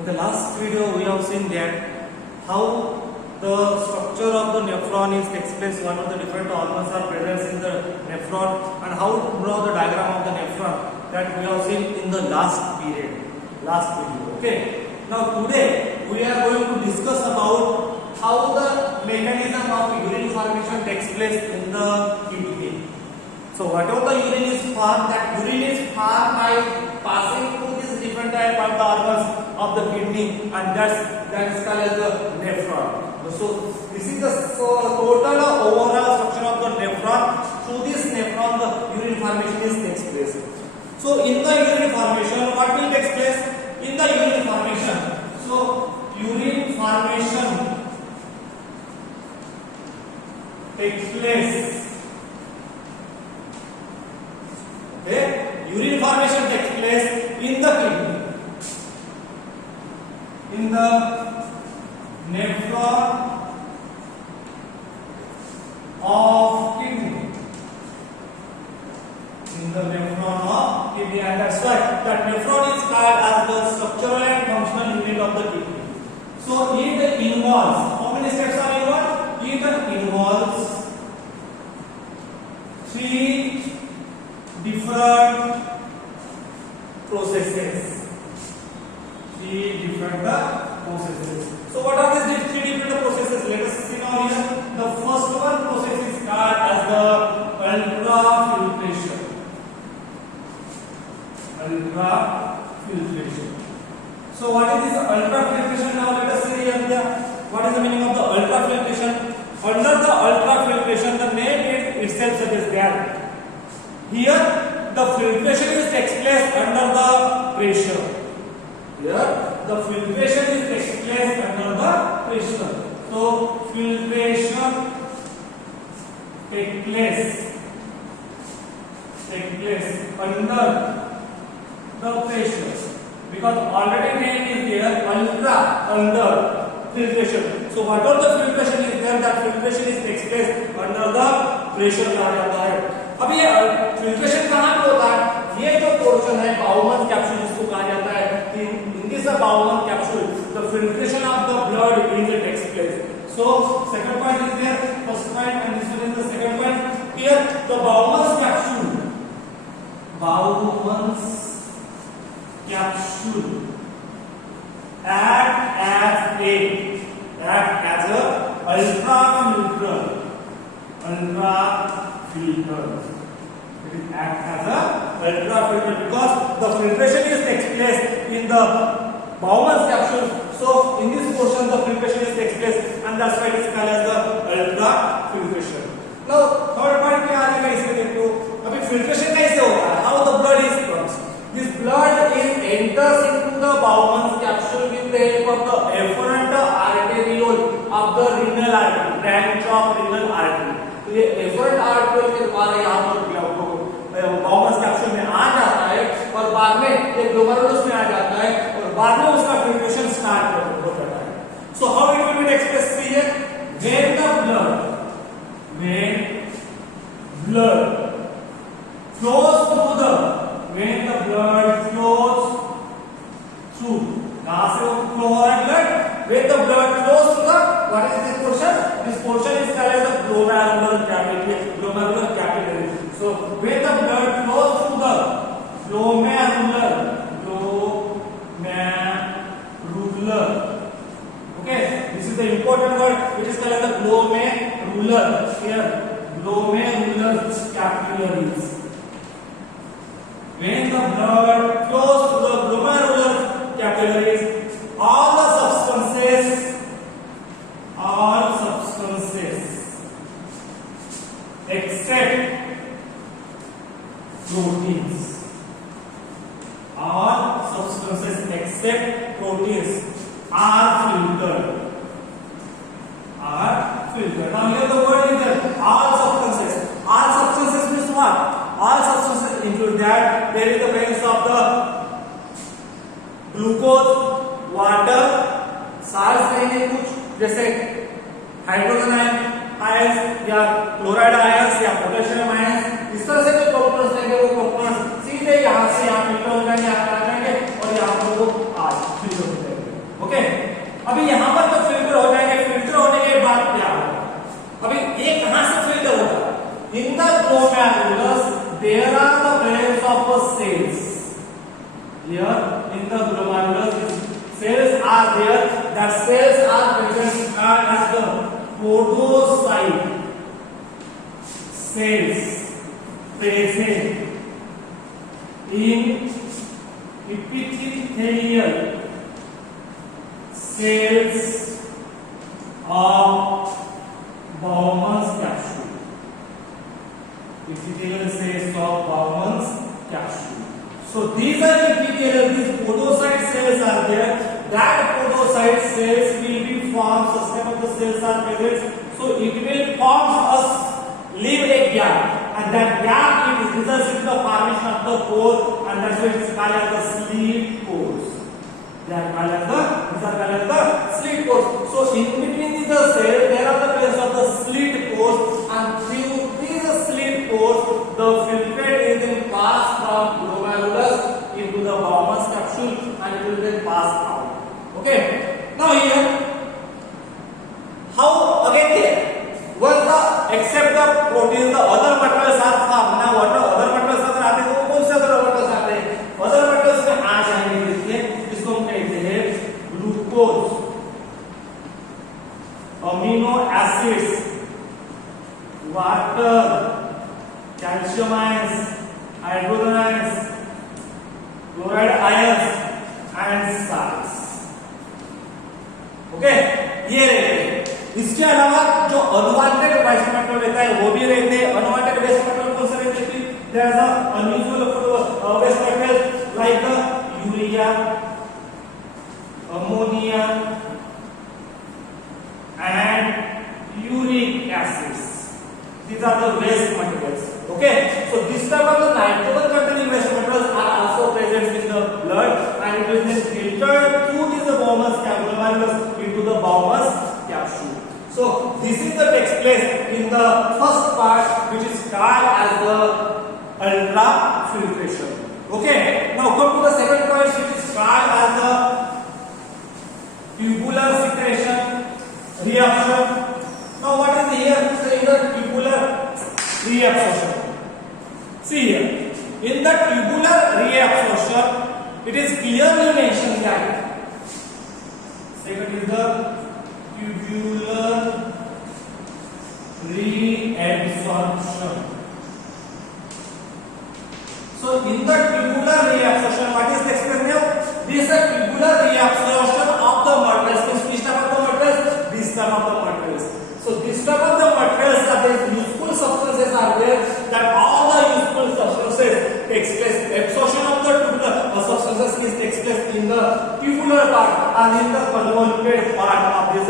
In the last video, we have seen that how the structure of the nephron is takes place. What are the different organs are present in the nephron, and how to draw the diagram of the nephron. That we have seen in the last period, last video. Okay. Now today we are going to discuss about how the mechanism of urine formation takes place in the kidney. So whatever the urine is formed, that urine is formed by passing through these different type of the organs of the kidney, and that is called as the nephron. So this is the total overall structure of the nephron. Through this nephron, the urine formation is takes place. So in the urine formation, what will take place? In the urine formation, so urine formation takes place. Okay, urine formation takes place in the kidney, in the nephron of kidney, in the nephron of kidney, and that's why that nephron is called as the structural and functional unit of the kidney. So it involves, how many steps are involved? It involves three different processes. So what are these three different processes? Let us see now here. The first one process is called as the ultrafiltration. Ultrafiltration. So what is this ultrafiltration? Now let us see here. What is the meaning of the ultrafiltration? Under the ultrafiltration, the name itself suggests that here the filtration is takes place under the pressure. Here the filtration is takes place under the pressure. So filtration take place under the pressure, because already name is there, ultra, under filtration. So whatever the filtration is there, that filtration is takes place under the pressure कहा जाता है. अब ये filtration कहाँ पे होता है? ये जो पोर्शन है बाउमन कैप्सूल जिसको कहा जाता है, in this Bowman capsule the filtration of the blood is takes place. So second point is there, first point and this one is the second point. Here the Bowman capsule act as a ultra filter. It acts as a ultra filter because the filtration is takes place in the Bowman's capsule. So in this portion the filtration is takes place, and that's why it is called as the ultra filtration. Now third point क्या आ जाएगा इसमें देखो. अभी filtration कैसे होता है? How the blood is comes. This blood is enters into the Bowman's capsule with the help of the efferent arteriole of the renal artery, branch of renal artery. तो ये efferent arteriole के द्वारा यहाँ पर Bowman's capsule में आ जाता है, और बाद में ये glomerulus में आ जाता है, और बाद में उसका filtration start हो जाता है. So how it will be expressed here? When the blood flows through the when the blood flows through, कहाँ से flow हो रहा है blood? When the blood flows through the, what is this portion? This portion is called as the glomerular capillary. So when the blood flows through the glomerular, okay, this is the important word which is called as the glomerular. Here, glomerular capillaries. When the blood flows through the glomerular capillaries, all substances except proteins, all substances except proteins are filtered. Now here the word is there, all substances. All substances means what? All substances include that there is the presence of the glucose, water, salt रहेंगे कुछ जैसे hydrogen ions या chloride ions या potassium ions, इस तरह से जो compounds रहेंगे वो कंपाउंड्स सीधे यहाँ से यहाँ फिल्टर हो जाएंगे, यहाँ आ जाएंगे और यहाँ पर वो आज फिल्टर हो जाएंगे. of cells. Here in the glomerulus, cells are there. That cells are present as the podocyte cells present in epithelial cells of Bowman's capsule. Epithelial cells of Bowman's capsule. So these are epithelial, these podocyte cells are there. That podocyte cells will be formed, such kind of the cells are present. So it will form us, leave a gap, and that gap it results in the formation of the pore, and that's why it is called as the slit pores. They are called as the slit pores. So in between the cells there are the presence of the slit pores, and through these slit pores the filtrate is then passed from glomerulus into the Bowman's capsule, and it will then pass out. Okay. Now here, how again there? Once the except the proteins, the other materials are formed. Now what are other materials अगर आते हैं वो कौन से other materials आते हैं? Other materials में आ जाएंगे देखिए, इसको हम कहते हैं glucose, amino acids, water, calcium ions, hydrogen ions, chloride ions and salts. Okay, ये रहते हैं. इसके अलावा जो अनवांटेड वेस्ट मटेरियल रहता है वो भी रहते हैं. अनवांटेड वेस्ट मटेरियल कौन से रहते हैं? There is a unusual waste material like the urea, ammonia and uric acids. These are the waste materials. Okay, so this type of the nitrogen containing waste materials are also present in the blood, and it is then filtered through this Bowman's glomerulus into the Bowman's capsule. So this is the takes place in the first part, which is called as the ultrafiltration. Okay, now come to the second point, which is called as the tubular secretion reabsorption. Now what is here? Say the tubular reabsorption. See here, in the tubular reabsorption, it is clearly mentioned that second is the tubular reabsorption. So in the tubular reabsorption, what is the expression here? This is the tubular reabsorption of the materials. Which type of the materials? This type of the materials. So this type of the materials that is useful substances are there, that all the useful substances takes place. Absorption of the tubular substances takes place in the tubular part and in the convoluted part of this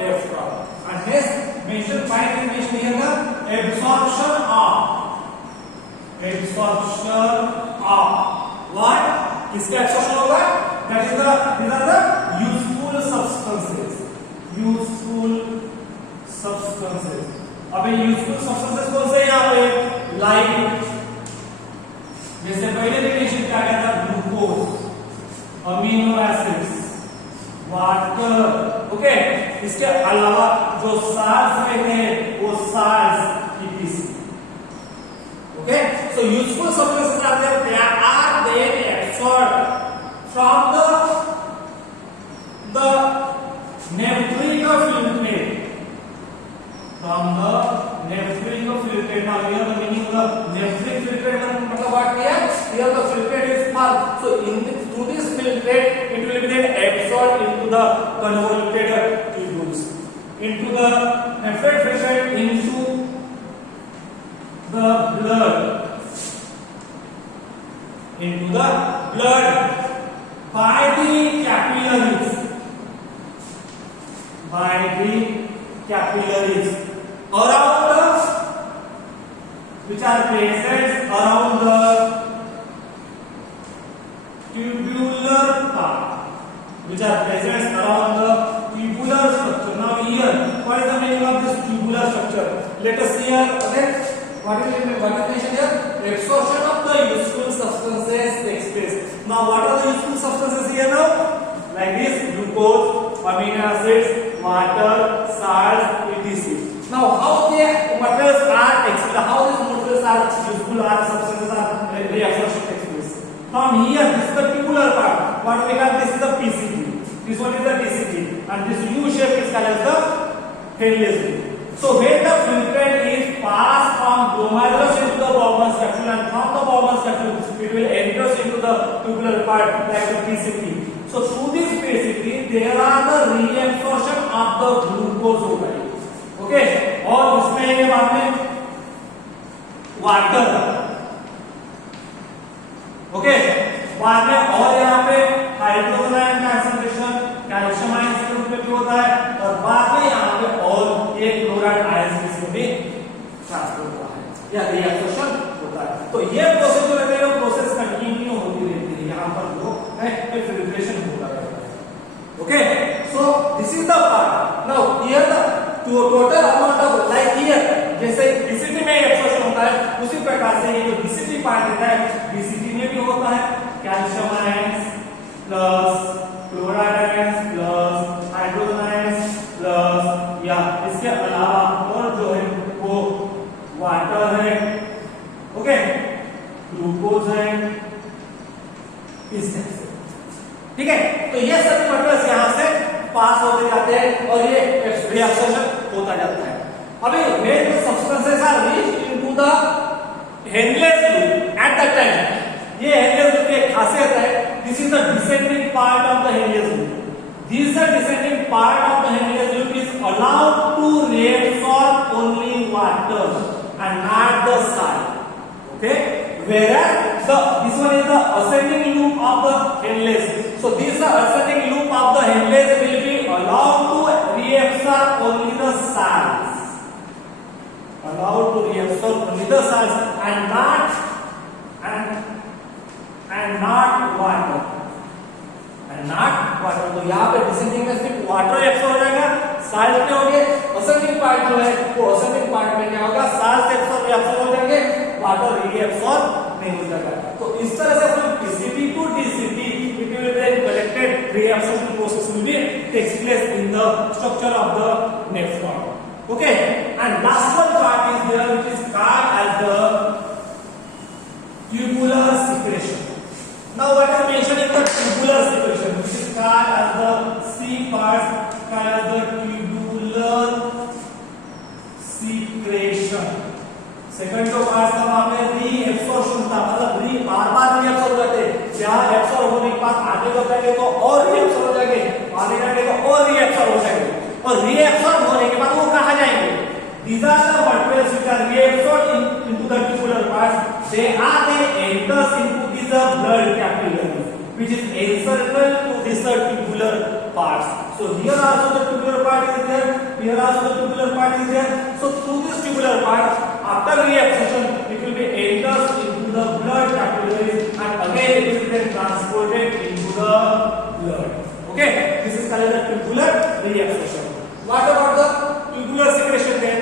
nephron. And hence mentioned point is mentioned here the absorption of what? किसका absorption होगा? That is the these are the useful substances. Useful substances. अब ये useful substances कौन से हैं यहाँ पे? Like जैसे पहले डेफिनेशन क्या कहता था? Glucose, amino acids, water. Okay, इसके अलावा जो साल्ट्स रहते हैं वो salts etc. Okay, so useful substances are there, they are then absorbed from the nephric filtrate. From the nephric filtrate. Now here the meaning of the nephric filtrate मतलब what here? Here the filtrate is formed. So through this filtrate it will be then absorbed into the convoluted tubules, into the nephric filtrate, into the blood, by the capillaries. Around us, which are present around the tubular part, structure. Now here, what is the meaning of this tubular structure? Let us see here again. What is mentioned here? Absorption of the useful substances takes place. Now what are the useful substances here now? Like this, glucose, amino acids, water, salts, etc. Now how the materials are explained, how these materials are useful, are substances are reabsorption takes place. From here, this is the tubular part. What we have, this is the PCT. This one is the DCT, and this U shape is called as the Henle's loop. So when the filtrate is passed from glomerulus into the Bowman's capsule, and from the Bowman's capsule it will enter into the tubular part like the PCT. So through this PCT there are the reabsorption of the glucose होगा. Okay, और इसमें ये बाद में water. Okay, बाद में और यहाँ पे hydrogen ion concentration calcium ion के रूप में भी होता है, और बाद में यहाँ पे और ये क्लोराइड आयन के भी ट्रांसफर होता है या रिएब्सॉर्प्शन होता है. तो ये प्रोसेस जो रहता है वो प्रोसेस कंटिन्यू होती रहती है. यहाँ पर जो है ये फिल्ट्रेशन होता रहता है. Okay, so this is the part. Now here the total amount of like here जैसे डीसीटी में एब्सॉर्प्शन होता है उसी प्रकार से ये जो डीसीटी पार्ट रहता है डीसीटी में भी होता है calcium ions plus chloride ions plus hydrogen ions plus या इसके अलावा और जो है वो वाटर है. ओके, ग्लूकोज है, इस तरह से. ठीक है, तो ये सभी मटेरियल्स यहां से पास होते जाते हैं और ये रिएब्सॉर्प्शन होता जाता है. अभी when the substances are reached into the Henle's loop at that time, ये Henle's loop की एक खासियत है. This is the descending part of the Henle's loop. This the descending part of the Henle's loop is allowed to reabsorb only water and not the salt. Okay, whereas this one is the ascending loop of the Henle's. So this the ascending loop of the Henle's will be allowed to reabsorb only the salts. Allowed to reabsorb only the salts and not water. And not water. तो यहाँ पे descending में सिर्फ water absorb हो जाएगा, salt में हो गए. असेंडिंग पार्ट जो है वो असेंडिंग पार्ट में क्या होगा, साल्ट एब्सॉर्ब हो जाएंगे, वाटर रीएब्सॉर्ब नहीं हो जाएगा. तो इस तरह से from PCT to DCT it will be collected reabsorption process will be takes place in the structure of the nephron. Okay, and last one part is there which is called as the tubular secretion. Now what is mentioned in the tubular secretion, which is called as the C part, called as the tubular secretion. Second जो part था वहां पे reabsorption था, मतलब बार-बार reabsorb करते, जहां absorb होने के बाद आगे बढ़ेंगे तो और रीएब्सॉर्ब हो जाएंगे, आगे जाएंगे तो और रीएब्सॉर्ब हो जाएंगे, और रीएब्सॉर्ब होने के बाद वो कहां जाएंगे. These are the materials which are reabsorbed into the tubular parts. They enters into these blood capillaries, which is encircled to this tubular parts. So here also the tubular part is there. Here also the tubular part is there. So through this tubular part, after reabsorption, it will be enters into the blood capillaries, and again it will be transported into the blood. Okay, this is called the tubular reabsorption. What about the tubular secretion then?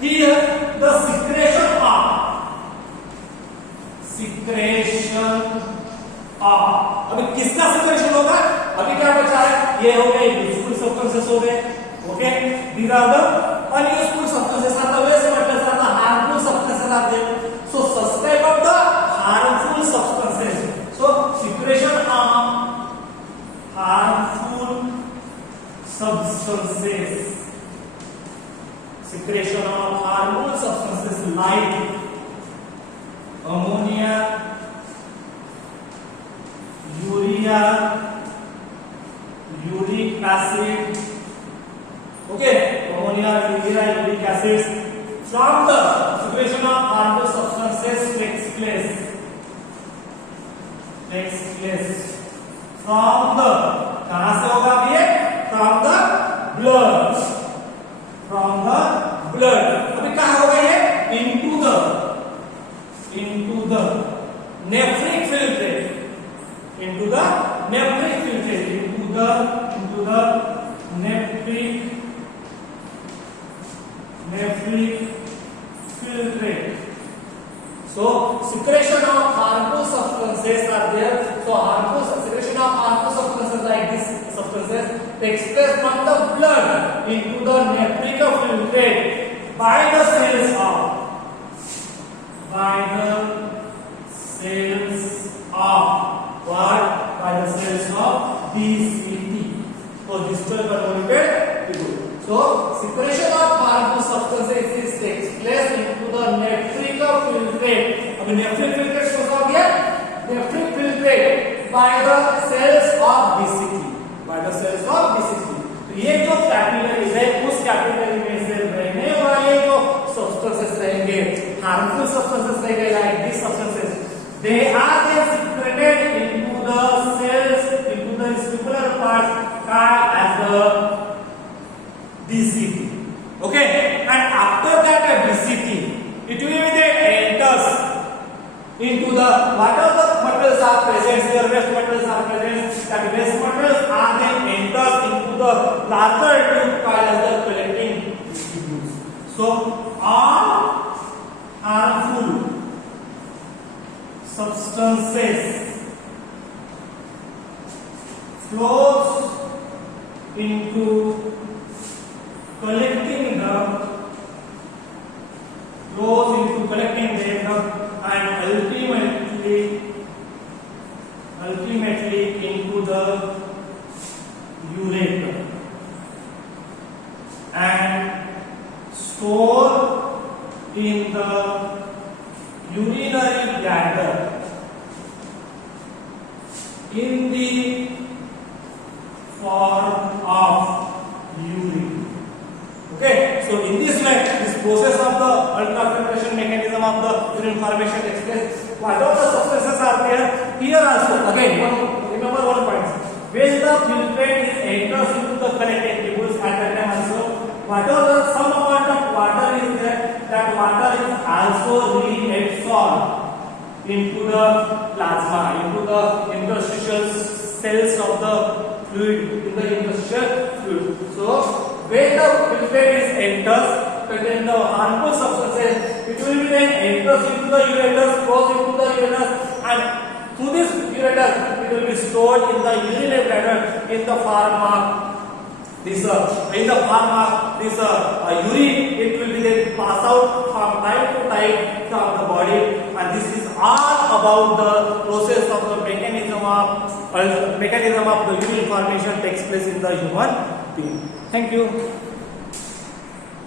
Here the secretion of अभी किसका secretion होगा, अभी क्या बचा है, ये हो गए useful substances हो गए. Okay, these are the unuseful substances are the waste materials are the harmful substances are there. So subscribe of the harmful substances. So secretion of harmful substances. Secretion of harmful substances like ammonia, urea, uric acid. Okay, ammonia, urea, uric acids. From the secretion of harmful substances takes place from the, कहां से होगा ये, from the blood. From the blood. अभी कहाँ होगा ये, into the nephric filtrate, into the nephric filtrate. So secretion of harmful substances are there. So secretion of harmful substances like these substances takes place from the blood into the nephric filtrate by the cells of what? By the cells of BCT. So distal convoluted tubule. So separation of harmful substances takes place into the nephric filtrate. अब nephric filtrate कौन सा हो गया? Nephric filtrate by the cells of BCT. By the cells of BCT. तो ये जो capillaries है उस कैपिलरी में से रहने वाले जो सब्सटेंसेस रहेंगे, हार्मफुल सब्सटेंसेस रहेंगे like this substances, they are then secreted into the cells, into the stipular parts called as the BCT. Okay, and after that BCT, it will be then enters into the whatever the materials are present, the waste materials are present, that waste materials are then enters into the larger tube called as the collecting tubules. So all harmful substances flows into collecting duct, and ultimately into the ureter and store in the urinary bladder in the form of urine. Okay, so in this way, this process of the ultrafiltration mechanism of the urine formation takes place. Whatever the substances are there, here also again, remember one point. When the filtrate is enters into the collecting tubules at that time also, whatever the some amount of water is there, that water is also reabsorbed into the plasma, into the interstitial cells of the fluid, in the interstitial fluid. So when the filtrate is enters, contain the harmful substances, it will be then enters into the ureters, goes into the ureters, and through this ureter, it will be stored in the urinary bladder in the form of this urine. It will be then pass out from time to time from the body, and this is all about the process of the mechanism of the urine formation takes place in the human being. Thank you.